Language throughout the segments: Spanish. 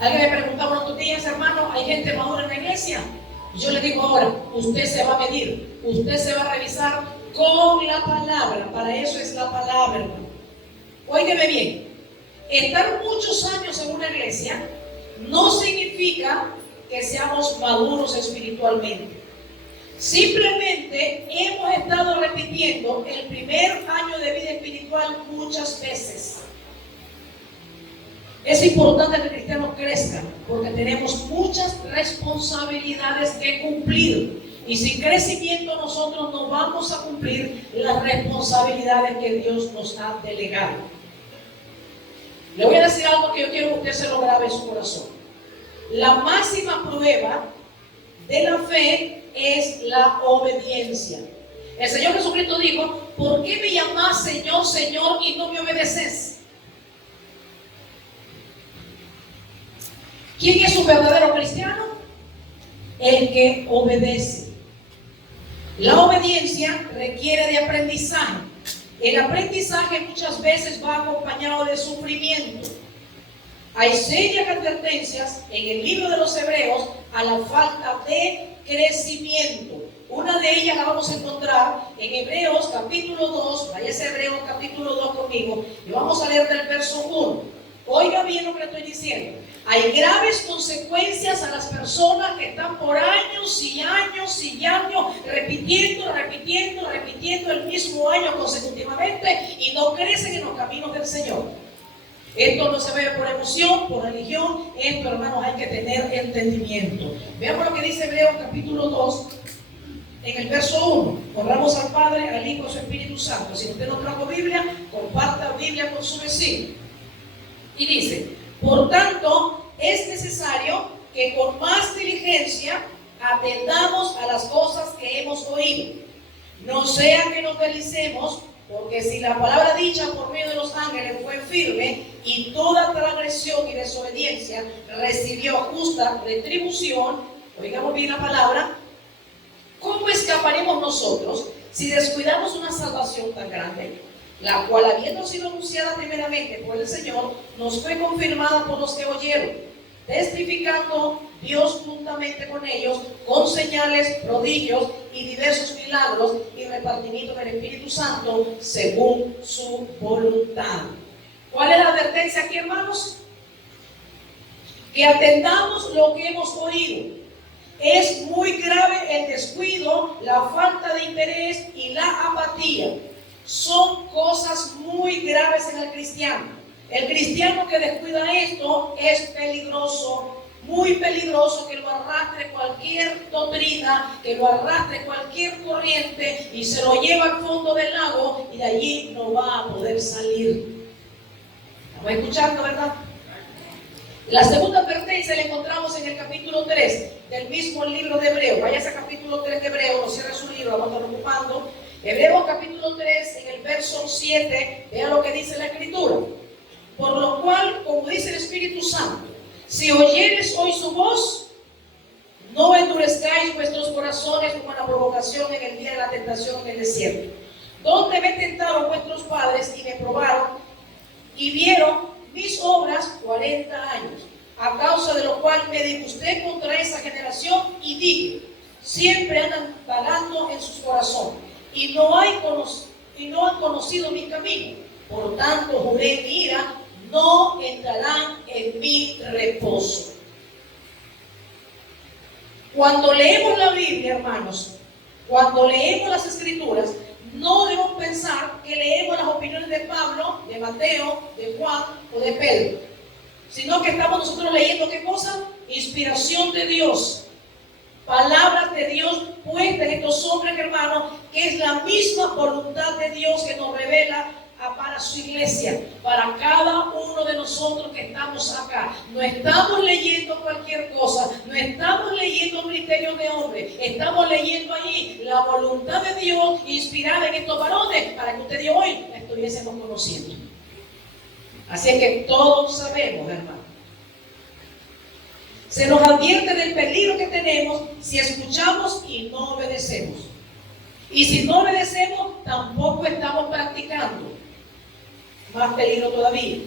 Alguien me preguntaba otros días, hermano, ¿hay gente madura en la iglesia? Y yo le digo ahora, usted se va a medir, usted se va a revisar con la palabra. Para eso es la palabra, hermano. Óigame bien, estar muchos años en una iglesia no significa que seamos maduros espiritualmente. Simplemente hemos estado repitiendo el primer año de vida espiritual muchas veces. Es importante que el cristiano crezca porque tenemos muchas responsabilidades que cumplir. Y sin crecimiento nosotros no vamos a cumplir las responsabilidades que Dios nos ha delegado. Le voy a decir algo que yo quiero que usted se lo grabe en su corazón. La máxima prueba de la fe es la obediencia. El Señor Jesucristo dijo, ¿por qué me llamás Señor, Señor y no me obedeces? ¿Quién es un verdadero cristiano? El que obedece. La obediencia requiere de aprendizaje. El aprendizaje muchas veces va acompañado de sufrimiento. Hay serias advertencias en el libro de los Hebreos a la falta de crecimiento. Una de ellas la vamos a encontrar en Hebreos capítulo 2. Váyase a Hebreos capítulo 2 conmigo y vamos a leer del verso 1. Oiga bien lo que le estoy diciendo. Hay graves consecuencias a las personas que están por años y años y años repitiendo el mismo año consecutivamente y no crecen en los caminos del Señor. Esto no se ve por emoción, por religión. Esto, hermanos, hay que tener entendimiento. Veamos lo que dice Hebreos capítulo 2 en el verso 1. Honramos al Padre, al Hijo y a su Espíritu Santo. Si usted no trajo Biblia, comparta Biblia con su vecino. Y dice, por tanto, es necesario que con más diligencia atendamos a las cosas que hemos oído. No sea que nos deslicemos, porque si la palabra dicha por medio de los ángeles fue firme y toda transgresión y desobediencia recibió justa retribución, oigamos bien la palabra, ¿cómo escaparemos nosotros si descuidamos una salvación tan grande? La cual, habiendo sido anunciada primeramente por el Señor, nos fue confirmada por los que oyeron, testificando Dios juntamente con ellos, con señales, prodigios y diversos milagros y repartimiento del Espíritu Santo según su voluntad. ¿Cuál es la advertencia aquí, hermanos? Que atendamos lo que hemos oído. Es muy grave el descuido, la falta de interés y la apatía. Son cosas muy graves en el cristiano. El cristiano que descuida esto es peligroso, muy peligroso, que lo arrastre cualquier doctrina, que lo arrastre cualquier corriente y se lo lleva al fondo del lago y de allí no va a poder salir. ¿Estamos escuchando, verdad? La segunda advertencia la encontramos en el capítulo 3 del mismo libro de Hebreos. Váyase al capítulo 3 de Hebreos, no cierre su libro, vamos a estar ocupando. Hebreos capítulo 3, en el verso 7, vea lo que dice la Escritura. Por lo cual, como dice el Espíritu Santo, si oyeres hoy su voz, no endurezcáis vuestros corazones como en la provocación en el día de la tentación en el desierto, donde me tentaron vuestros padres y me probaron y vieron mis obras 40 años, a causa de lo cual me disgusté contra esa generación y dije, siempre andan vagando en sus corazones y no han conocido mi camino. Por tanto, juré mi ira, no entrarán en mi reposo. Cuando leemos la Biblia, hermanos, cuando leemos las Escrituras, no debemos pensar que leemos las opiniones de Pablo, de Mateo, de Juan o de Pedro, sino que estamos nosotros leyendo ¿qué cosa? Inspiración de Dios. Palabras de Dios puestas en estos hombres, hermanos, que es la misma voluntad de Dios que nos revela para su iglesia, para cada uno de nosotros que estamos acá. No estamos leyendo cualquier cosa, no estamos leyendo criterios de hombre, estamos leyendo ahí la voluntad de Dios inspirada en estos varones para que ustedes hoy la estuviésemos conociendo. Así es que todos sabemos, hermano. Se nos advierte del peligro que tenemos si escuchamos y no obedecemos. Y si no obedecemos, tampoco estamos practicando. Más peligro todavía.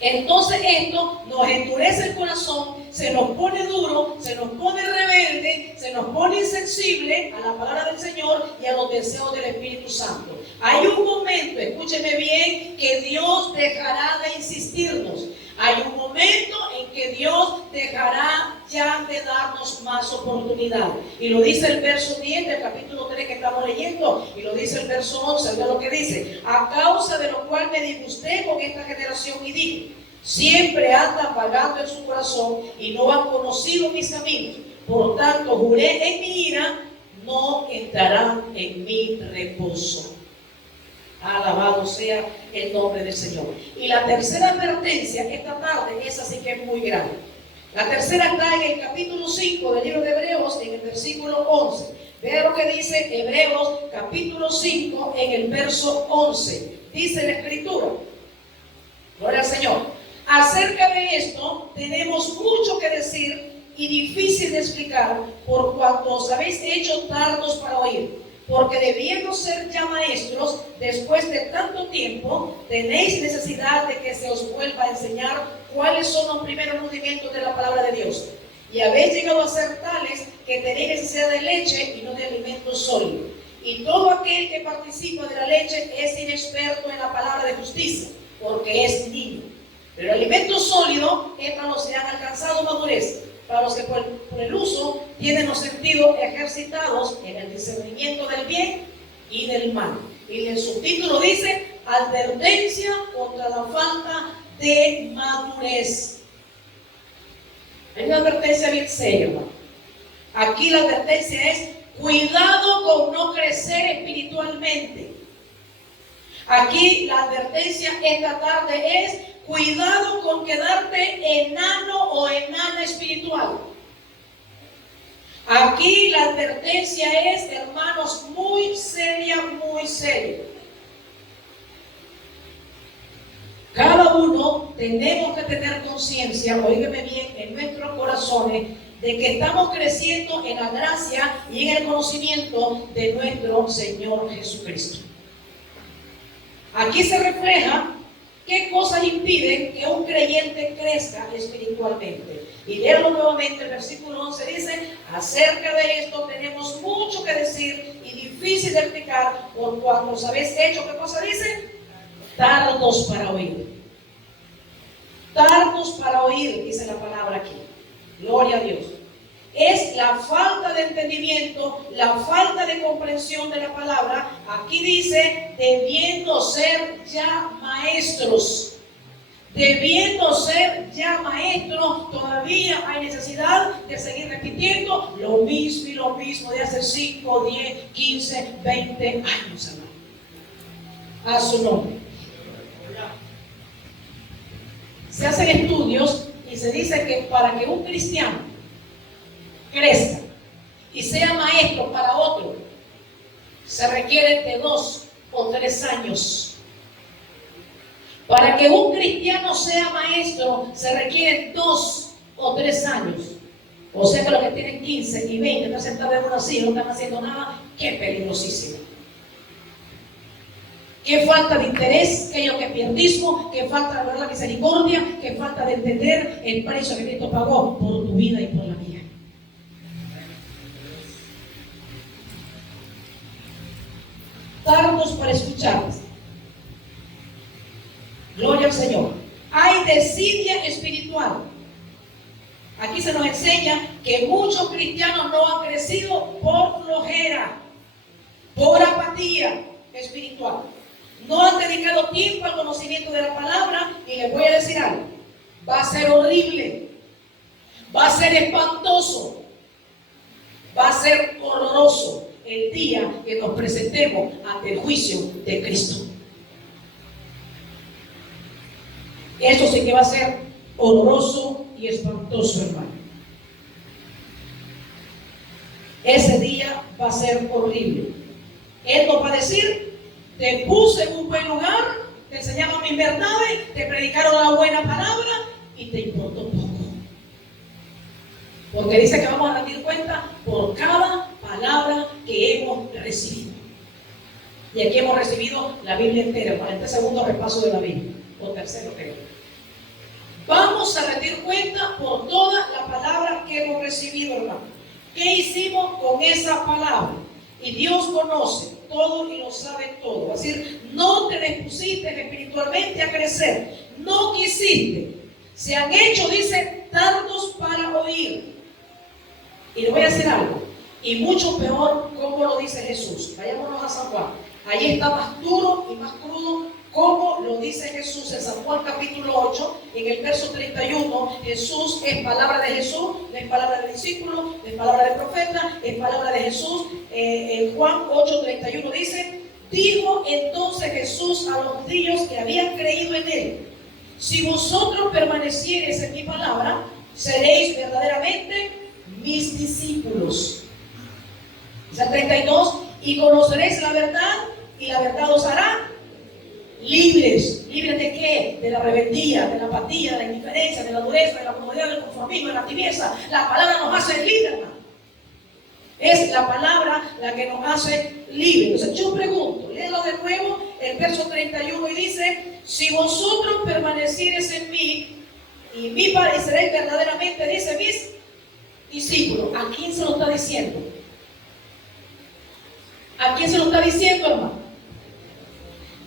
Entonces esto nos endurece el corazón, se nos pone duro, se nos pone rebelde, se nos pone insensible a la palabra del Señor y a los deseos del Espíritu Santo. Hay un momento, escúcheme bien, que Dios dejará de insistirnos. Hay un momento en que Dios dejará ya de darnos más oportunidad. Y lo dice el verso 10 del capítulo 3 que estamos leyendo. Y lo dice el verso 11, de lo que dice: a causa de lo cual me disgusté con esta generación y dije: siempre andan vagando en su corazón y no han conocido mis caminos. Por tanto, juré en mi ira, no entrarán en mi reposo. Alabado sea el nombre del Señor. Y la tercera advertencia esta tarde, esa sí que es muy grande. La tercera está en el capítulo 5 del libro de Hebreos, en el versículo 11. Vea lo que dice Hebreos capítulo 5 en el verso 11. Dice la Escritura, gloria al Señor: acerca de esto tenemos mucho que decir y difícil de explicar, por cuanto os habéis hecho tardos para oír. Porque debiendo ser ya maestros, después de tanto tiempo, tenéis necesidad de que se os vuelva a enseñar cuáles son los primeros rudimentos de la palabra de Dios. Y habéis llegado a ser tales que tenéis necesidad de leche y no de alimento sólido. Y todo aquel que participa de la leche es inexperto en la palabra de justicia, porque es niño. Pero el alimento sólido es para los que han alcanzado madurez, para los que por el uso tienen los sentidos ejercitados en el discernimiento del bien y del mal. Y el subtítulo dice: advertencia contra la falta de madurez. Hay una advertencia bien seria, hermano. Aquí la advertencia es: cuidado con no crecer espiritualmente. Aquí la advertencia esta tarde es: cuidado con quedarte enano o enana espiritual. Aquí la advertencia es, hermanos, muy seria, muy seria. Cada uno tenemos que tener conciencia, oígame bien, en nuestros corazones, de que estamos creciendo en la gracia y en el conocimiento de nuestro Señor Jesucristo. Aquí se refleja qué cosas impiden que un creyente crezca espiritualmente. Y léalo nuevamente, el versículo 11 dice: acerca de esto tenemos mucho que decir y difícil de explicar, por cuanto os habéis hecho, ¿qué cosa dice? Tardos para oír. Tardos para oír, dice la palabra aquí. Gloria a Dios. Es la falta de entendimiento, la falta de comprensión de la palabra. Aquí dice: debiendo ser ya maestros. Debiendo ser ya maestros, todavía hay necesidad de seguir repitiendo lo mismo y lo mismo de hace 5, 10, 15, 20 años, hermano. A su nombre. Se hacen estudios y se dice que para que un cristiano crezca y sea maestro para otro, se requiere de 2 o 3 años. Para que un cristiano sea maestro, se requieren 2 o 3 años. O sea que los que tienen 15 y 20 están sentados en una silla, no están haciendo nada. ¡Qué peligrosísimo! ¡Qué falta de interés! ¡Qué pierdismo! ¡Qué falta de ver la misericordia! ¡Qué falta de entender el precio que Cristo pagó por tu vida y por la mía! Tardos para escucharles. Gloria al Señor. Hay desidia espiritual. Aquí se nos enseña que muchos cristianos no han crecido por flojera, por apatía espiritual. No han dedicado tiempo al conocimiento de la palabra. Y les voy a decir algo: va a ser horrible, va a ser espantoso, va a ser horroroso el día que nos presentemos ante el juicio de Cristo. Eso sí que va a ser horroroso y espantoso, hermano. Ese día va a ser horrible. Él nos va a decir: te puse en un buen lugar, te enseñaron mis verdades, te predicaron la buena palabra y te importó poco. Porque dice que vamos a rendir cuenta por cada palabra que hemos recibido. Y aquí hemos recibido la Biblia entera, para este segundo repaso de la Biblia, o tercero creo. vamos a rendir cuenta por toda la palabra que hemos recibido, hermano. ¿Qué hicimos con esa palabra? Y Dios conoce todo y lo sabe todo. Es decir, no te dispusiste espiritualmente a crecer. No quisiste. Se han hecho, dice, tardos para oír. Y le voy a decir algo. Y mucho peor, como lo dice Jesús. Vayámonos a San Juan. Ahí está más duro y más crudo, como lo dice Jesús en San Juan capítulo 8, en el verso 31. Jesús es palabra de Jesús, no es palabra de discípulo, no es palabra de profeta, es palabra de Jesús. En Juan 8, 31 dice: dijo entonces Jesús a los judíos que habían creído en él: si vosotros permaneciereis en mi palabra, seréis verdaderamente mis discípulos. Dice el 32: y conoceréis la verdad, y la verdad os hará libres. ¿Libres de qué? De la rebeldía, de la apatía, de la indiferencia, de la dureza, de la comodidad, del conformismo, de la tibieza. La palabra nos hace libres, hermano. Es la palabra la que nos hace libres. Entonces yo pregunto, léelo de nuevo, el verso 31, y dice: si vosotros permaneciereis en mí, y en mí pareceréis verdaderamente, dice, mis discípulos. ¿A quién se lo está diciendo? ¿A quién se lo está diciendo, hermano?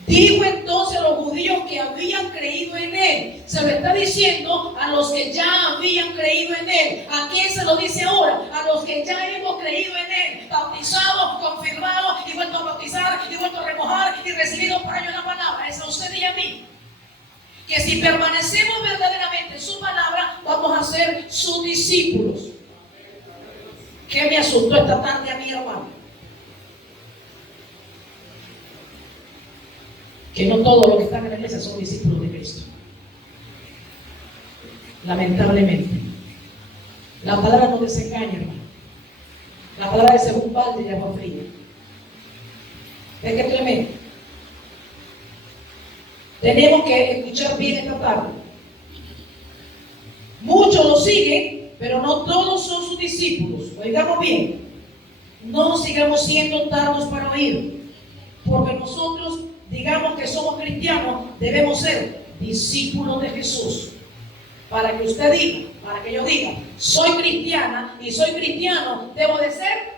Dijo entonces a los judíos que habían creído en él. Se lo está diciendo a los que ya habían creído en él. ¿A quién se lo dice ahora? A los que ya hemos creído en él, bautizados, confirmados, y vuelto a bautizar, y vuelto a remojar, y recibido por ello la palabra. Es a usted y a mí. Que si permanecemos verdaderamente en su palabra, vamos a ser sus discípulos. ¿Qué me asustó esta tarde a mi hermano? Que no todos los que están en la iglesia son discípulos de Cristo. Lamentablemente. La palabra no desengaña, hermano. La palabra es un balde de agua fría. ¿Ves qué tremendo? Tenemos que escuchar bien esta tarde. Muchos lo siguen, pero no todos son sus discípulos. Oigamos bien. No sigamos siendo tardos para oír. Porque nosotros, digamos que somos cristianos, debemos ser discípulos de Jesús. Para que usted diga, para que yo diga, soy cristiana y soy cristiano, debo de ser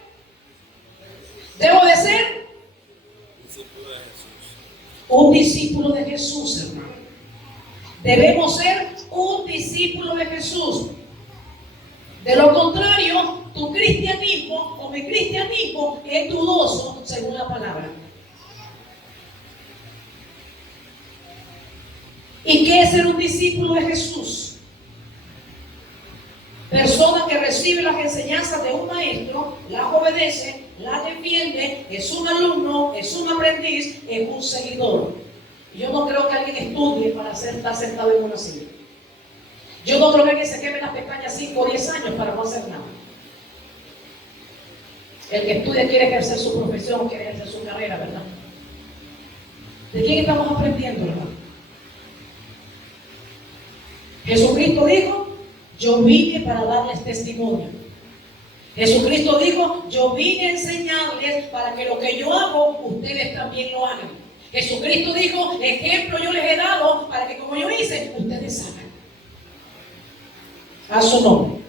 un discípulo de Jesús, hermano. Debemos ser un discípulo de Jesús. De lo contrario, tu cristianismo o mi cristianismo es dudoso según la palabra. ¿Y qué es ser un discípulo de Jesús? Persona que recibe las enseñanzas de un maestro, las obedece, las defiende, es un alumno, es un aprendiz, es un seguidor. Yo no creo que alguien estudie para estar sentado en una silla. Yo no creo que alguien se queme las pestañas 5 o 10 años para no hacer nada. El que estudia quiere ejercer su profesión, quiere ejercer su carrera, ¿verdad? ¿De quién estamos aprendiendo, hermano? Jesucristo dijo: yo vine para darles testimonio. Jesucristo dijo: yo vine a enseñarles para que lo que yo hago, ustedes también lo hagan. Jesucristo dijo: ejemplo yo les he dado para que como yo hice, ustedes hagan. A su nombre.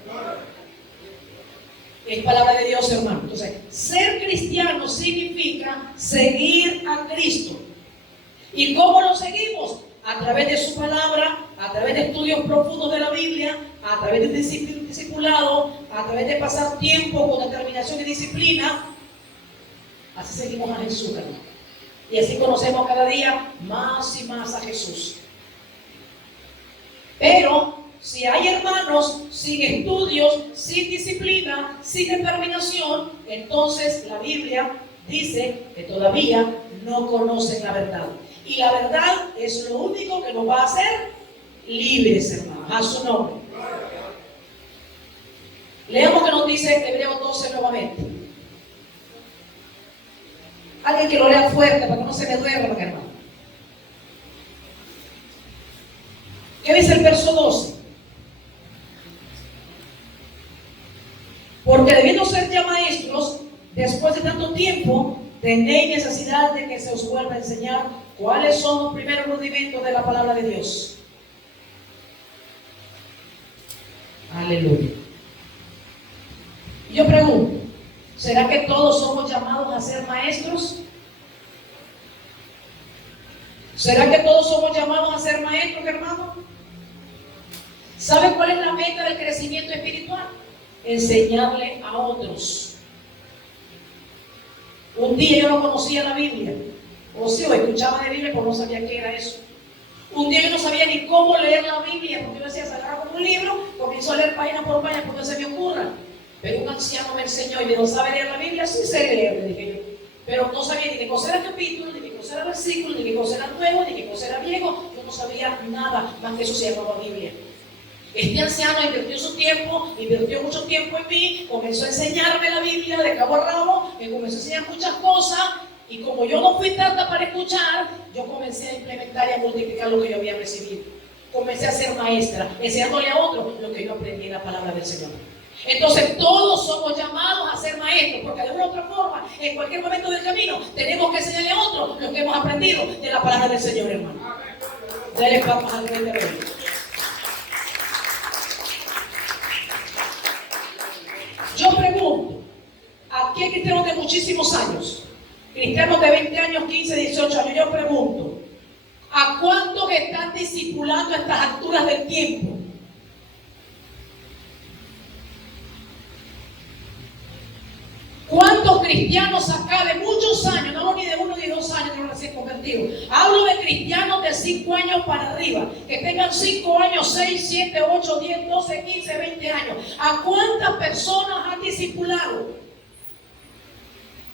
Es palabra de Dios, hermano. Entonces, ser cristiano significa seguir a Cristo. ¿Y cómo lo seguimos? A través de su palabra, a través de estudios profundos de la Biblia, a través de discipulado, a través de pasar tiempo con determinación y disciplina. Así seguimos a Jesús, hermano. Y así conocemos cada día más y más a Jesús. Pero si hay hermanos sin estudios, sin disciplina, sin determinación, entonces la Biblia dice que todavía no conocen la verdad. Y la verdad es lo único que nos va a hacer libres, hermanos. A su nombre. Leamos que nos dice Hebreos 12 nuevamente. Alguien que lo lea fuerte para que no se me duerma, hermano. ¿Qué dice el verso 12? Porque debiendo ser ya maestros, después de tanto tiempo, tenéis necesidad de que se os vuelva a enseñar cuáles son los primeros rudimentos de la palabra de Dios. Aleluya. Yo pregunto, ¿será que todos somos llamados a ser maestros? ¿Será que todos somos llamados a ser maestros, hermano? ¿Sabe cuál es la meta del crecimiento espiritual? Enseñarle a otros. Un día yo no conocía la Biblia, o sí, o escuchaba de Biblia, pero no sabía qué era eso. Un día yo no sabía ni cómo leer la Biblia, porque yo decía, sacar como un libro, comienzo a leer página por página porque se me ocurra. Pero un anciano me enseñó y me dijo, ¿sabe leer la Biblia? Sí sé leer, le dije yo. Pero no sabía ni qué cosa era capítulo, ni qué cosa era versículo, ni qué cosa era nuevo, ni qué cosa era viejo. Yo no sabía nada más que eso se llamaba Biblia. Este anciano invirtió su tiempo, invirtió mucho tiempo en mí, comenzó a enseñarme la Biblia de cabo a rabo, me comenzó a enseñar muchas cosas, y como yo no fui tanta para escuchar, yo comencé a implementar y a multiplicar lo que yo había recibido. Comencé a ser maestra, enseñándole a otros lo que yo aprendí en la palabra del Señor. Entonces todos somos llamados a ser maestros, porque de una u otra forma, en cualquier momento del camino, tenemos que enseñarle a otros lo que hemos aprendido de la palabra del Señor, hermano. Dele palmas al Rey de Reyes. Yo pregunto, aquí hay cristianos de muchísimos años, cristianos de 20 años, 15, 18 años, yo pregunto, ¿a cuántos están discipulando a estas alturas del tiempo? ¿Cuántos cristianos acá de muchos años, no hablo ni de 1 ni de 2 años, no recién convertidos, hablo de cristianos de 5 años para arriba, que tengan 5 años, 6, 7, 8, 10, 12, 15, 20 años? ¿A cuántas personas han discipulado?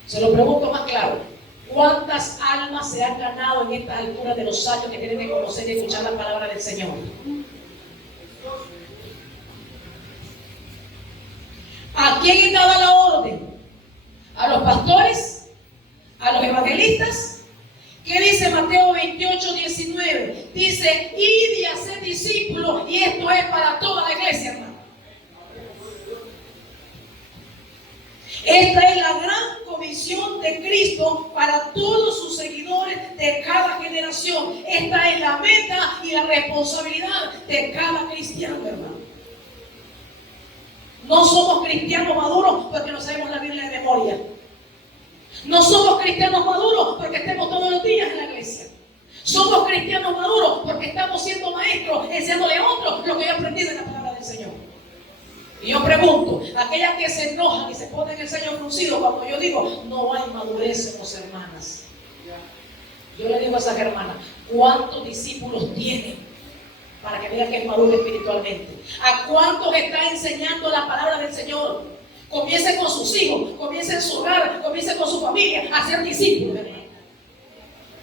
Se lo pregunto más claro. ¿Cuántas almas se han ganado en estas alturas de los años que tienen que conocer y escuchar la palabra del Señor? ¿A quién es dada la orden? ¿A los pastores? ¿A los evangelistas? ¿Qué dice Mateo 28, 19? Dice, id y haced discípulos, y esto es para toda la iglesia, hermano. Esta es la gran comisión de Cristo para todos sus seguidores de cada generación. Esta es la meta y la responsabilidad de cada cristiano, hermano. No somos cristianos maduros porque no sabemos la Biblia de memoria. No somos cristianos maduros porque estemos todos los días en la iglesia. Somos cristianos maduros porque estamos siendo maestros, enseñándole a otros lo que he aprendido en la palabra del Señor. Y yo pregunto, aquellas que se enojan y se ponen el ceño fruncido cuando yo digo, no hay madurez en las hermanas. Yo le digo a esas hermanas, ¿cuántos discípulos tienen para que vean que es maduro espiritualmente? ¿A cuántos está enseñando la palabra del Señor? Comience con sus hijos, comience en su hogar, comience con su familia a ser discípulos, hermano.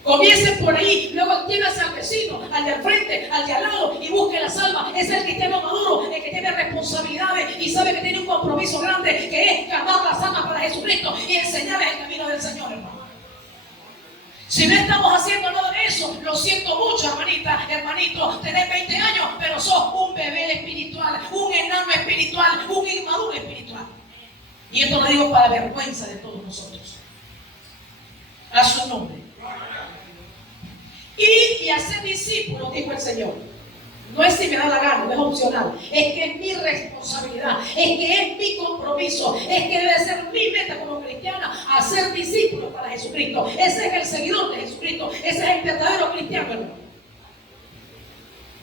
Comiencen por ahí, luego llévese al vecino, al de al frente, al de al lado y busque las almas. Es el cristiano maduro, el que tiene responsabilidades y sabe que tiene un compromiso grande, que es ganar las almas para Jesucristo y enseñarles el camino del Señor, hermano. Si no estamos haciendo nada de eso, lo siento mucho, hermanita, hermanito, tenés 20 años, pero sos un bebé espiritual, un enano espiritual, un inmaduro espiritual. Y esto lo digo para vergüenza de todos nosotros. A su nombre. Y hacer discípulos, dijo el Señor. No es si me da la gana, no es opcional. Es que es mi responsabilidad, es que es mi compromiso, es que debe ser mi meta como cristiana, hacer discípulos para Jesucristo. Ese es el seguidor de Jesucristo, ese es el verdadero cristiano, hermano.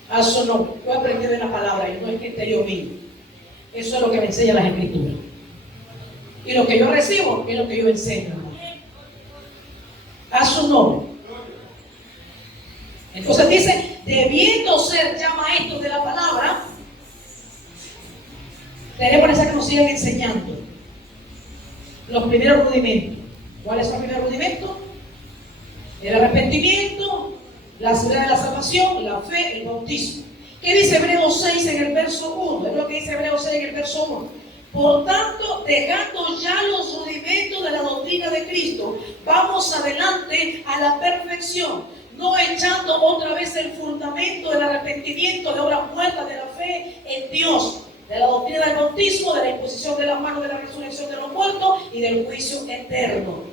A su nombre. Yo he aprendido en la palabra, yo no es criterio mío. Eso es lo que me enseña las Escrituras. Y lo que yo recibo es lo que yo enseño, hermano. A su nombre. Entonces dice, debiendo ser ya maestros de la palabra, tenemos que nos sigan enseñando los primeros rudimentos. ¿Cuáles son los primeros rudimentos? El arrepentimiento, la seguridad de la salvación, la fe, el bautismo. ¿Qué dice Hebreos 6 en el verso 1? Es lo que dice Hebreos 6 en el verso 1. Por tanto, dejando ya los rudimentos de la doctrina de Cristo, vamos adelante a la perfección, no echando otra vez el fundamento del arrepentimiento, de obras muertas, de la fe en Dios, de la doctrina del bautismo, de la imposición de las manos, de la resurrección de los muertos y del juicio eterno.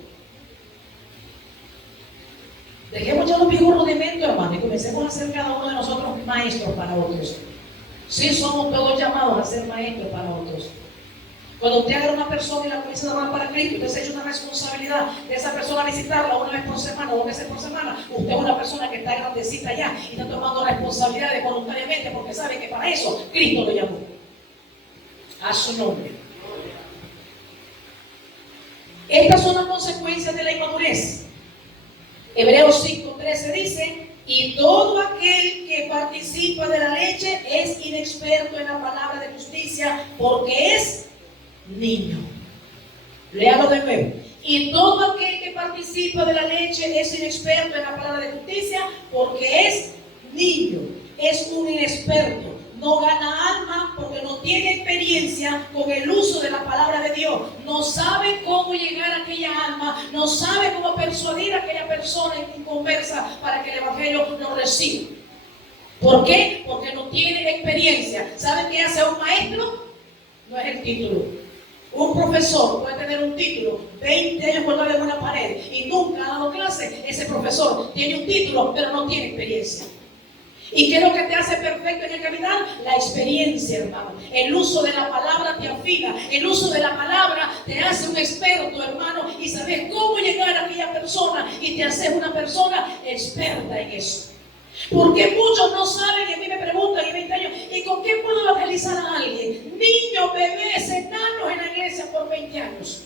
Dejemos ya los viejos rudimentos, hermano, y comencemos a ser cada uno de nosotros maestros para otros. Sí, somos todos llamados a ser maestros para otros. Cuando usted agarra a una persona y la comienza a dar para Cristo, usted se echa una responsabilidad de esa persona visitarla una vez por semana o 2 veces por semana. Usted es una persona que está grandecita ya y está tomando responsabilidades voluntariamente porque sabe que para eso Cristo lo llamó. A su nombre. Estas son las consecuencias de la inmadurez. Hebreos 5:13 dice: y todo aquel que participa de la leche es inexperto en la palabra de justicia porque es niño. Léalo de nuevo. Y todo aquel que participa de la leche es inexperto en la palabra de justicia porque es niño. Es un inexperto. No gana alma porque no tiene experiencia con el uso de la palabra de Dios. No sabe cómo llegar a aquella alma. No sabe cómo persuadir a aquella persona en conversa para que el evangelio lo reciba. ¿Por qué? Porque no tiene experiencia. ¿Saben qué hace un maestro? No es el título. Un profesor puede tener un título, 20 años colgado en una pared y nunca ha dado clase. Ese profesor tiene un título, pero no tiene experiencia. ¿Y qué es lo que te hace perfecto en el caminar? La experiencia, hermano. El uso de la palabra te afina. El uso de la palabra te hace un experto, hermano. Y sabes cómo llegar a aquella persona y te haces una persona experta en eso. Porque muchos no saben y a mí me preguntan en 20 años: ¿y con qué puedo evangelizar a alguien? Niños, bebés, enanos en la iglesia por 20 años.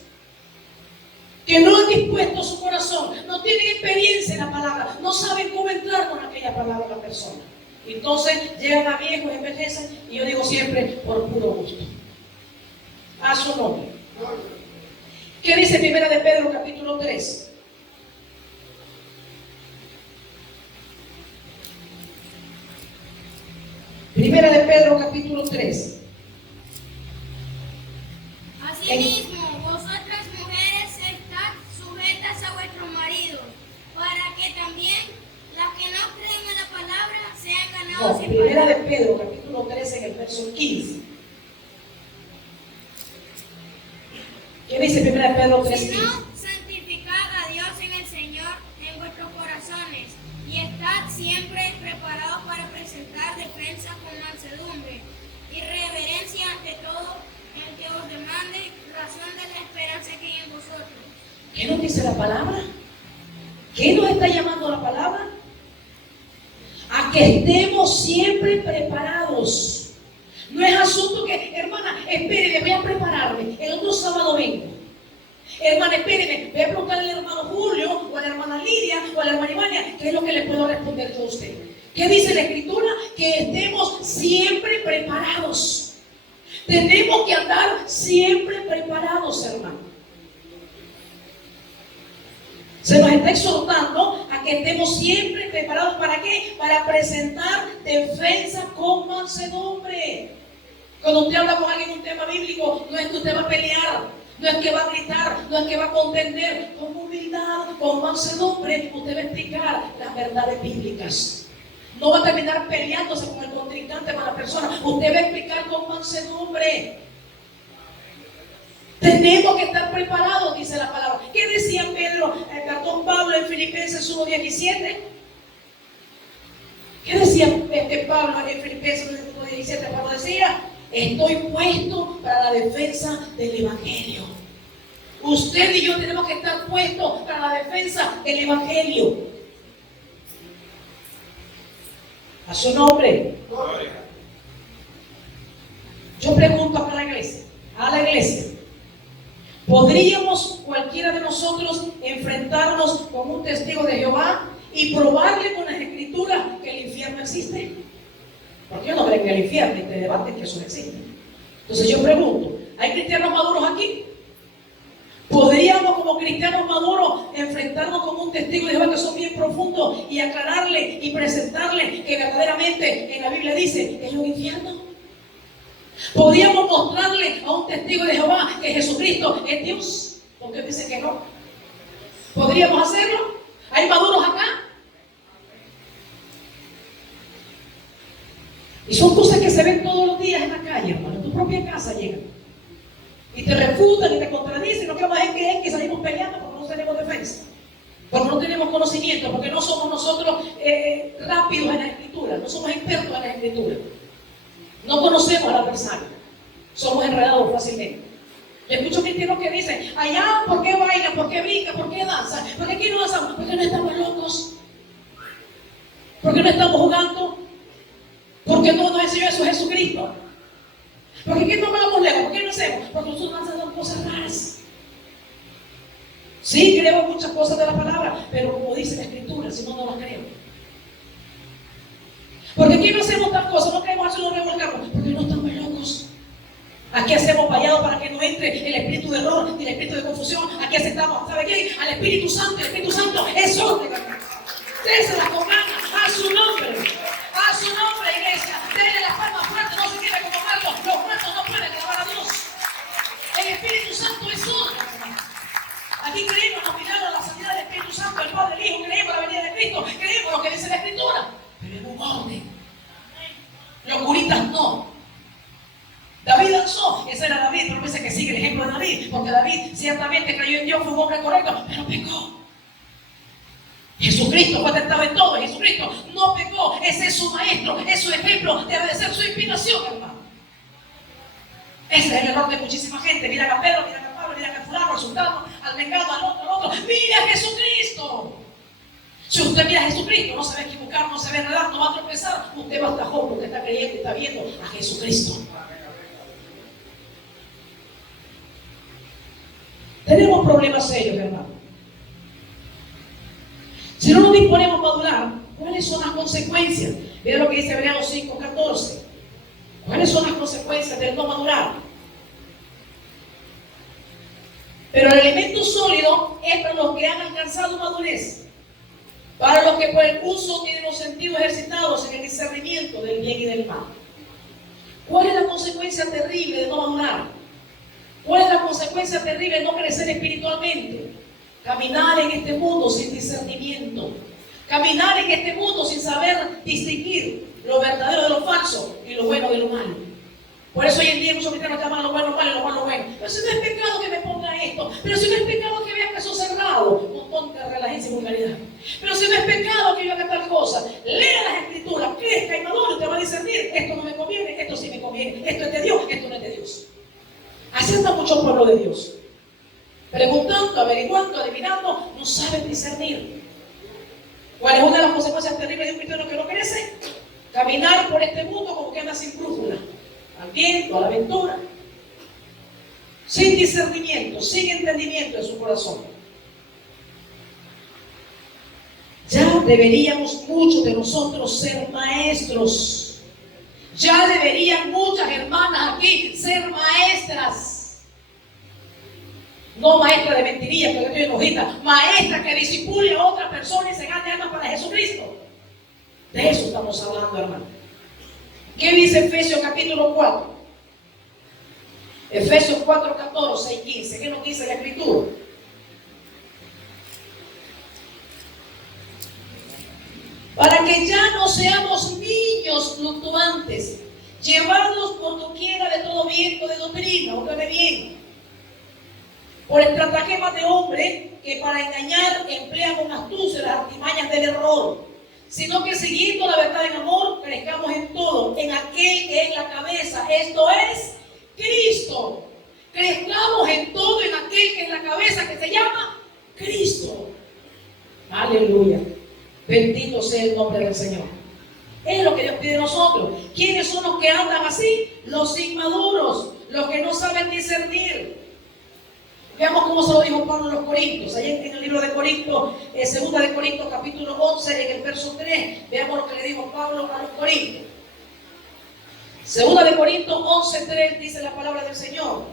Que no han dispuesto su corazón, no tienen experiencia en la palabra, no saben cómo entrar con aquella palabra a la persona. Entonces llegan a viejos, envejecen, y yo digo siempre, por puro gusto. A su nombre. ¿Qué dice Primera de Pedro capítulo 3? Primera de Pedro capítulo 3. Asimismo, vosotras mujeres estad sujetas a vuestros maridos, para que también las que no creen en la palabra sean ganados. No, Primera de Pedro capítulo 3 en el verso 15. ¿Qué dice Primera de Pedro 3:15? Sino santificad a Dios en el Señor en vuestros corazones, y estad siempre preparados para presentar defensa con mansedumbre y reverencia ante todo el que os demande razón de la esperanza que hay en vosotros. ¿Qué nos dice la palabra? ¿Qué nos está llamando la palabra? A que estemos siempre preparados. No es asunto que, hermana, espéreme, voy a prepararme, el otro sábado vengo. Hermana, espéreme, voy a preguntarle al hermano Julio, o a la hermana Lidia, o a la hermana Ivania, ¿qué es lo que le puedo responder yo a usted? ¿Qué dice la Escritura? Que estemos siempre preparados. Tenemos que andar siempre preparados, hermano. Se nos está exhortando a que estemos siempre preparados. ¿Para qué? Para presentar defensa con mansedumbre. Cuando usted habla con alguien un tema bíblico, no es que usted va a pelear, no es que va a gritar, no es que va a contender. Con humildad, con mansedumbre, usted va a explicar las verdades bíblicas. No va a terminar peleándose con el contrincante, con la persona. Usted va a explicar con mansedumbre. Tenemos que estar preparados, dice la palabra. ¿Qué decía Pedro, perdón, Pablo en Filipenses 1:17? ¿Qué decía Pablo en Filipenses 1:17? Pablo decía: estoy puesto para la defensa del Evangelio. Usted y yo tenemos que estar puestos para la defensa del Evangelio. A su nombre. Yo pregunto acá a la iglesia, ¿podríamos cualquiera de nosotros enfrentarnos con un testigo de Jehová y probarle con las escrituras que el infierno existe? Porque yo no creo en el infierno y te debaten que eso no existe. Entonces yo pregunto, ¿hay cristianos maduros aquí? ¿Podríamos como cristianos maduros enfrentarnos con un testigo de Jehová que son bien profundos y aclararle y presentarle que verdaderamente en la Biblia dice es un infierno? ¿Podríamos mostrarle a un testigo de Jehová que Jesucristo es Dios? Porque dicen que no. ¿Podríamos hacerlo? ¿Hay maduros acá? Y son cosas que se ven todos los días en la calle, hermano. En tu propia casa llegan. Y te refutan y te contradicen. Lo que más es que salimos peleando porque no tenemos defensa. Porque no tenemos conocimiento. Porque no somos nosotros rápidos en la escritura. No somos expertos en la escritura. No conocemos al adversario. Somos enredados fácilmente. Y escucho cristianos que dicen, allá, ¿por qué bailan? ¿Por qué brincan? ¿Por qué danzan? ¿Por qué aquí no danzamos? ¿Por qué no estamos locos? ¿Por qué no estamos jugando? ¿Por qué no nos enseñó eso Jesucristo? ¿Por qué no vamos lejos? ¿Por qué no hacemos? Porque nosotros no hacemos cosas raras. Sí, creemos muchas cosas de la palabra, pero como dice la Escritura, si no, no las creemos. Porque aquí no hacemos tal cosa, no creemos eso, no revolcamos, porque no estamos locos. Aquí hacemos vallado para que no entre el espíritu de error ni el espíritu de confusión. Aquí aceptamos, ¿sabe qué? Al Espíritu Santo. El Espíritu Santo es orden. Désela con ganas, a su nombre, iglesia. Denle las palmas fuertes, no se quede como Marcos. Los muertos no pueden alabar a Dios. El Espíritu Santo es orden. Aquí creemos los milagros, la sanidad del Espíritu Santo, el Padre, el Hijo, creemos la venida de Cristo, creemos lo que dice la Escritura, pero en un orden. Locuritas no. David danzó, ese era David, pero parece que sigue el ejemplo de David, porque David ciertamente creyó en Dios, fue un hombre correcto, pero pecó. Jesucristo fue tentado en todo, Jesucristo no pecó, ese es su maestro, es su ejemplo, debe de ser su inspiración, hermano. Ese es el error de muchísima gente. Miran a Pedro, miran a Pablo, miran a fulano, al sultano, al vengado, al otro. ¡Mira a Jesucristo! Si usted mira a Jesucristo, no se va a equivocar, no se va a enredar, no va a tropezar, usted va a estar joven porque está creyendo y está viendo a Jesucristo. Tenemos problemas serios, hermano. Si no nos disponemos a madurar, ¿cuáles son las consecuencias? Mira lo que dice Hebreos 5:14. ¿Cuáles son las consecuencias del no madurar? Pero el elemento sólido es para los que han alcanzado madurez, para los que por el uso tienen los sentidos ejercitados en el discernimiento del bien y del mal. ¿Cuál es la consecuencia terrible de no madurar? ¿Cuál es la consecuencia terrible de no crecer espiritualmente? Caminar en este mundo sin discernimiento. Caminar en este mundo sin saber distinguir lo verdadero de lo falso y lo bueno de lo malo. Por eso hoy en día muchos cristianos llaman lo bueno malo y lo malo bueno. Pero si no es pecado que me ponga esto. Pero si no es pecado que vea caso cerrado. Un montón de relajencia y vulgaridad. Pero si no es pecado que yo haga tal cosa. Lea las escrituras, crezca y madure y te va a discernir. Esto no me conviene, esto sí me conviene. Esto es de Dios, esto no es de Dios. Así está mucho pueblo de Dios. Preguntando, averiguando, adivinando, no saben discernir. ¿Cuál es una de las consecuencias terribles de un cristiano que no crece? Caminar por este mundo como que anda sin brújula, al viento, a la aventura, sin discernimiento, sin entendimiento en su corazón. Ya deberíamos muchos de nosotros ser maestros. Ya deberían muchas hermanas aquí ser maestras. No maestra de mentirillas, porque estoy enojita. Maestra que disipule a otra persona y se gane almas para Jesucristo. De eso estamos hablando, hermano. ¿Qué dice Efesios capítulo 4? Efesios 4, 14 y 15. ¿Qué nos dice la Escritura? Para que ya no seamos niños fluctuantes, llevados por doquiera de todo viento de doctrina, óigame bien, por estratagemas de hombre que para engañar emplean con astucia las artimañas del error, sino que siguiendo la verdad en amor, crezcamos en todo, en aquel que es la cabeza, esto es Cristo. Crezcamos en todo, en aquel que es la cabeza, que se llama Cristo. Aleluya. Bendito sea el nombre del Señor. Es lo que Dios pide de nosotros. ¿Quiénes son los que andan así? Los inmaduros, los que no saben discernir. Veamos cómo se lo dijo Pablo a los Corintios. Allí en el libro de Corintios, 2 de Corintios capítulo 11, en el verso 3. Veamos lo que le dijo Pablo a los Corintios. 2 de Corintios 11, 3 dice la palabra del Señor.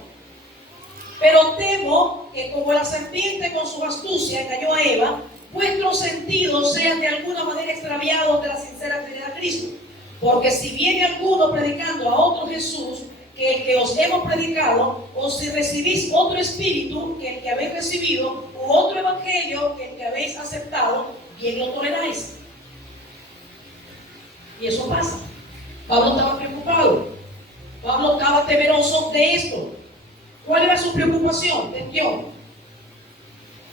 Pero temo que como la serpiente con su astucia engañó a Eva, vuestros sentidos sean de alguna manera extraviados de la sincera fidelidad a Cristo. Porque si viene alguno predicando a otro Jesús que el que os hemos predicado, o si recibís otro espíritu que el que habéis recibido, u otro evangelio que el que habéis aceptado, bien lo toleráis. Y eso pasa. Pablo estaba preocupado. Pablo estaba temeroso de esto. ¿Cuál era su preocupación?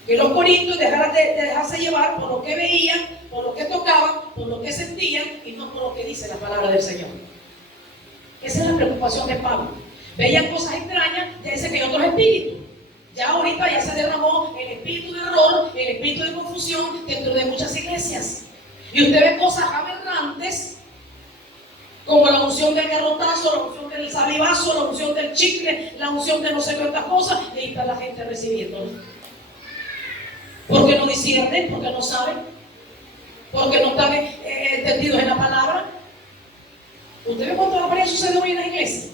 Que los corintios dejaran de dejarse llevar por lo que veían, por lo que tocaban, por lo que sentían y no por lo que dice la palabra del Señor. Esa es la preocupación de Pablo. Veían cosas extrañas, ya dice que hay otros espíritus. Ya ahorita ya se derramó el espíritu de error, el espíritu de confusión dentro de muchas iglesias. Y usted ve cosas aberrantes, como la unción del garrotazo, la unción del salivazo, la unción del chicle, la unción de no sé cuántas cosas, y ahí está la gente recibiéndolo. Porque no disciernen, porque no saben, porque no están entendidos en la palabra. ¿Usted ve cuánto la sucede hoy en la iglesia?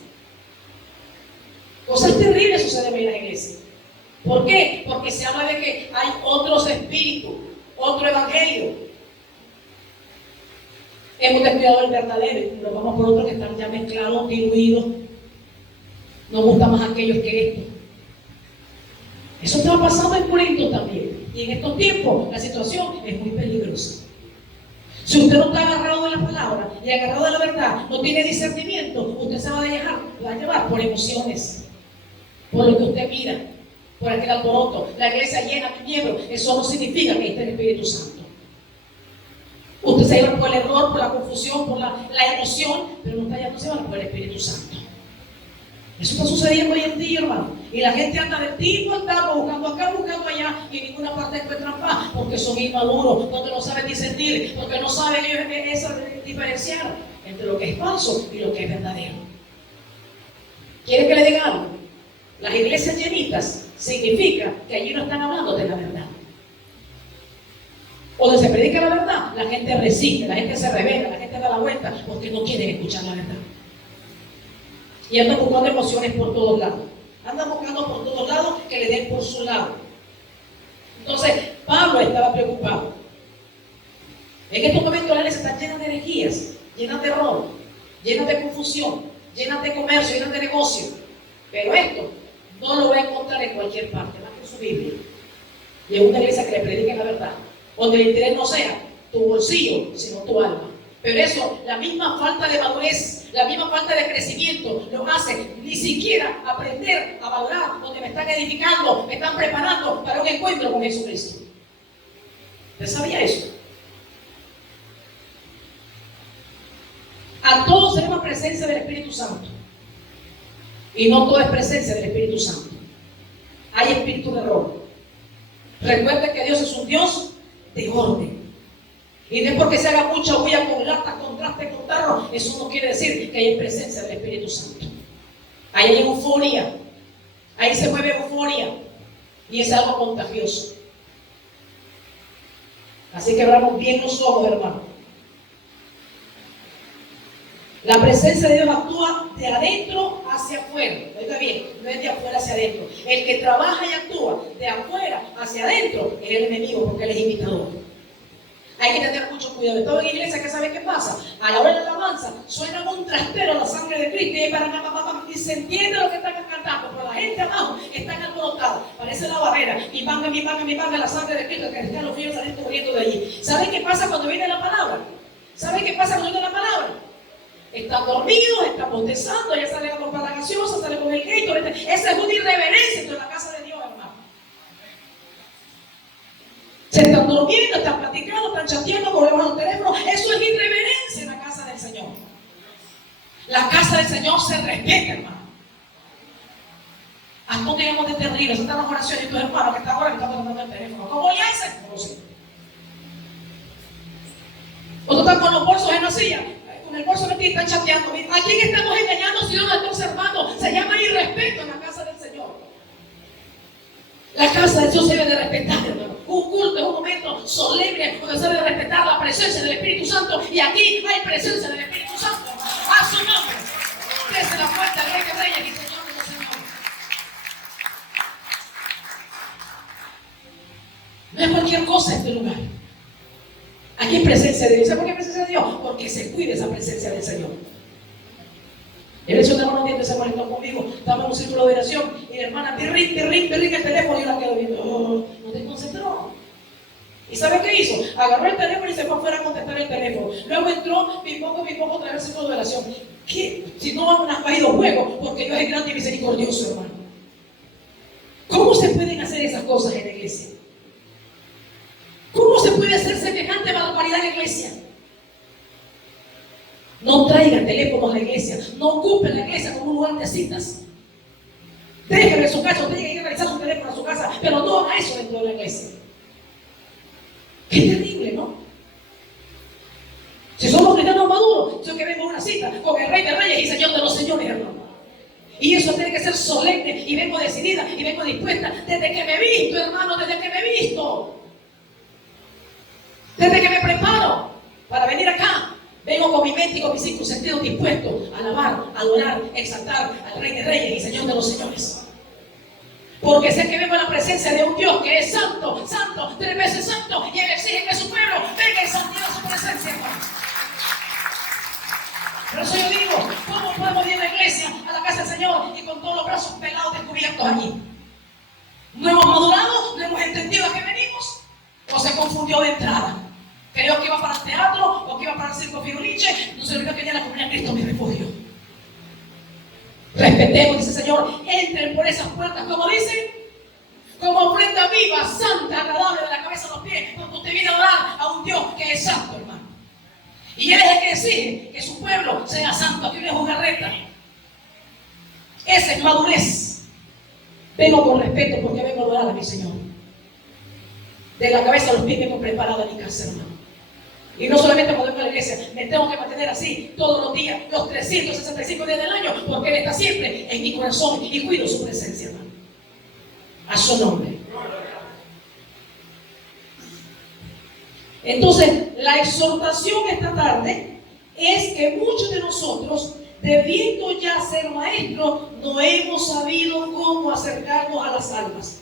Cosas terribles suceden hoy en la iglesia. ¿Por qué? Porque se habla de que hay otros espíritus, otro evangelio. Hemos descuidado el verdadero, pero vamos por otros que están ya mezclados, diluidos. Nos gusta más aquellos que estos. Eso estaba pasando en Corinto también. Y en estos tiempos la situación es muy peligrosa. Si usted no está agarrado de la palabra y agarrado de la verdad, no tiene discernimiento, usted se va a llevar por emociones, por lo que usted mira, por aquel alboroto, la iglesia llena de miembros. Eso no significa que esté el Espíritu Santo. Usted se lleva por el error, por la confusión, por la emoción, pero no está llevándose por el Espíritu Santo. Eso está sucediendo hoy en día, hermano. Y la gente anda de tipo en tipo, buscando acá, buscando allá, y en ninguna parte encuentran paz, porque son inmaduros, porque no saben discernir, porque no saben ellos diferenciar entre lo que es falso y lo que es verdadero. ¿Quiere que le diga algo? Las iglesias llenitas significa que allí no están hablando de la verdad. Donde se predica la verdad, la gente resiste, la gente se revela, la gente da la vuelta, porque no quieren escuchar la verdad. Y andan buscando emociones por todos lados. Andan buscando por todos lados que le den por su lado. Entonces, Pablo estaba preocupado. En estos momentos las iglesias están llenas de herejías, llenas de error, llenas de confusión, llenas de comercio, llenas de negocio. Pero esto no lo va a encontrar en cualquier parte, más que en su Biblia. Y en una iglesia que le predique la verdad, donde el interés no sea tu bolsillo, sino tu alma. Pero eso, la misma falta de madurez, la misma falta de crecimiento, lo hace ni siquiera aprender a valorar donde me están edificando, me están preparando para un encuentro con Jesucristo. ¿Usted sabía eso? A todos tenemos presencia del Espíritu Santo. Y no todo es presencia del Espíritu Santo. Hay espíritu de error. Recuerden que Dios es un Dios de orden. Y no es porque se haga mucha bulla con latas, con trastes, con tarros. Eso no quiere decir que hay presencia del Espíritu Santo. Ahí hay euforia. Ahí se mueve euforia. Y es algo contagioso. Así que abramos bien los ojos, hermano. La presencia de Dios actúa de adentro hacia afuera. Oiga bien, no es de afuera hacia adentro. El que trabaja y actúa de afuera hacia adentro es el enemigo, porque él es imitador. Hay que tener mucho cuidado. Estaba en iglesia que sabe qué pasa. A la hora de la alabanza suena un trastero la sangre de Cristo y se entiende lo que están cantando, pero la gente abajo está alborotada. Parece la barrera. Mi manga, la sangre de Cristo, que están los fieles saliendo corriendo de allí. ¿Saben qué pasa cuando viene la palabra? ¿Saben qué pasa cuando viene la palabra? Están dormidos, están bostezando, ya sale con la gaseosa, sale con el Gatorade. Esa es una irreverencia en la casa de Dios, hermano. Se están durmiendo, están platicando, están chateando, volvemos a los teléfonos. Eso es irreverencia en la casa del Señor. La casa del Señor se respeta, hermano. ¿A dónde llegamos de terrible? Esas están las oraciones de tus hermanos que están ahora que están tratando el teléfono. ¿Cómo le hacen? No lo sé. Otros están con los bolsos en la silla. Con el bolso metido y están chateando. ¿A quién estamos engañando si no nos está observando? Se llama irrespeto en la casa del Señor. La casa de Dios se debe de respetar, hermano. Un culto es un momento solemne donde se debe de respetar la presencia del Espíritu Santo. Y aquí hay presencia del Espíritu Santo, hermano. A su nombre. Desde la puerta del Rey de Reyes y Señor de los Señores. No es cualquier cosa este lugar. Aquí hay presencia de Dios. ¿Sabe por qué hay presencia de Dios? Porque se cuida esa presencia del Señor. El hecho de hermano tiene se molestó conmigo. Estaba en un círculo de oración y la hermana te ring el teléfono y yo la quedo viendo. No te concentró. ¿Y sabe qué hizo? Agarró el teléfono y se fue afuera a contestar el teléfono. Luego entró mi poco otra vez al círculo de oración. ¿Qué? Si no van a caído juego, porque Dios es grande y misericordioso, hermano. ¿Cómo se pueden hacer esas cosas en la iglesia? ¿Cómo se puede hacer semejante barbaridad en la iglesia? No trae traigan teléfonos a la iglesia. No ocupen la iglesia como un lugar de citas. Déjenme en su casa, usted tiene que realizar su teléfono a su casa, pero no haga eso dentro de la iglesia. Qué terrible, ¿no? Si somos cristianos maduros, yo que vengo a una cita con el Rey de Reyes y Señor de los Señores, hermano. Y eso tiene que ser solemne, y vengo decidida, y vengo dispuesta, desde que me he visto, hermano, desde que me he visto. Desde que me preparo para venir acá, vengo con mi mente y con mis cinco sentidos dispuestos a alabar, adorar, exaltar al Rey de Reyes y Señor de los Señores. Porque sé que vengo a la presencia de un Dios que es santo, santo, 3 veces santo, y Él exige que su pueblo venga en santidad a su presencia, hermano. Por eso yo digo, ¿cómo podemos ir a la iglesia, a la casa del Señor, y con todos los brazos pelados descubiertos allí? ¿No hemos madurado? ¿No hemos entendido a qué venimos? ¿O se confundió de entrada? Creo que iba para el teatro, o que iba para el circo Firuliche, no se olvidó que ya la comunidad de Cristo mi refugio. Respetemos, dice el Señor, entren por esas puertas, como dice, como ofrenda viva, santa, agradable de la cabeza a los pies, cuando usted viene a adorar a un Dios que es santo, hermano. Y Él es el que exige que su pueblo sea santo, que no es jugarreta. Esa es madurez. Vengo con respeto porque vengo a adorar a mi Señor. De la cabeza a los pies vengo preparado en mi casa, hermano. Y no solamente cuando vengo a la iglesia, me tengo que mantener así todos los días, los 365 días del año, porque Él está siempre en mi corazón y cuido su presencia, hermano. A su nombre. Entonces, la exhortación esta tarde es que muchos de nosotros, debiendo ya ser maestros, no hemos sabido cómo acercarnos a las almas.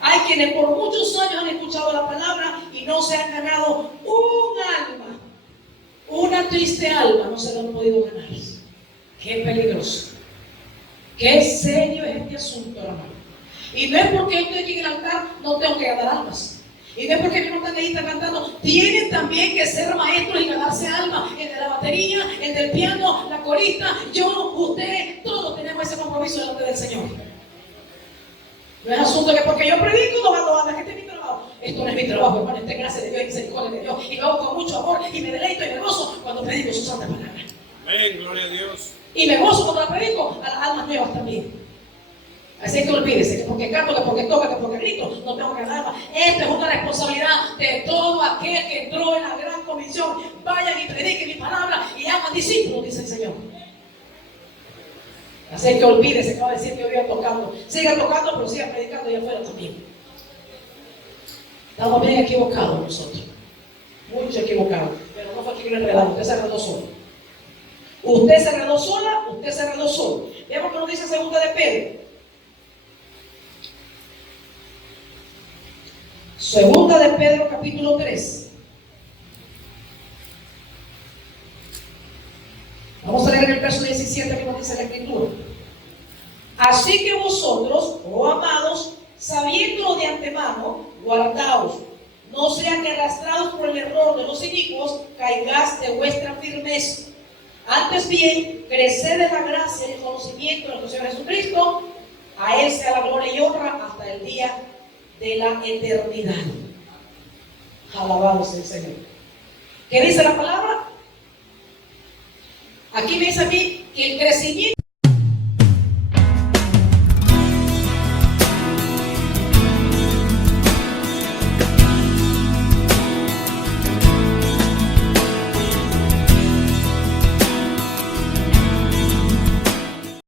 Hay quienes por muchos años han escuchado la palabra y no se han ganado un alma, una triste alma, no se lo han podido ganar. Qué peligroso, qué serio es este asunto, hermano. Y no es porque estoy aquí en el altar, no tengo que ganar almas. Y no es porque no están ahí cantando, tienen también que ser maestros y ganarse almas. El de la batería, el del piano, la corista, yo, usted, todos tenemos ese compromiso delante del Señor. No es asunto que porque yo predico no mando almas, que este es mi trabajo. Esto no es mi trabajo, hermano, esta es gracia de Dios y misericordia de Dios. Y lo hago con mucho amor y me deleito y me gozo cuando predico su santa palabra. Amén, gloria a Dios. Y me gozo cuando la predico a las almas nuevas también. Así que olvídese que porque canto, que porque toca, que porque grito, no tengo que ganar más. Esta es una responsabilidad de todo aquel que entró en la gran comisión. Vayan y prediquen mi palabra y hagan discípulos, dice el Señor. Así que olvídese que va a decir que voy a tocando. Siga tocando, pero siga predicando allá afuera también. Estamos bien equivocados nosotros. Mucho equivocados. Pero no fue aquí que lo enredamos. Usted se enredó solo. Usted se enredó sola, usted se enredó solo. Veamos que nos dice segunda de Pedro. Segunda de Pedro, capítulo 3. Vamos a leer el verso 17 que nos dice la Escritura. Así que vosotros, oh amados, sabiéndolo de antemano, guardaos, no sean que arrastrados por el error de los inicuos, caigáis de vuestra firmeza. Antes bien, creced en la gracia y el conocimiento de nuestro Señor Jesucristo. A Él sea la gloria y honra hasta el día de la eternidad. Alabado sea el Señor. ¿Qué dice la palabra? Aquí me dice a mí que el crecimiento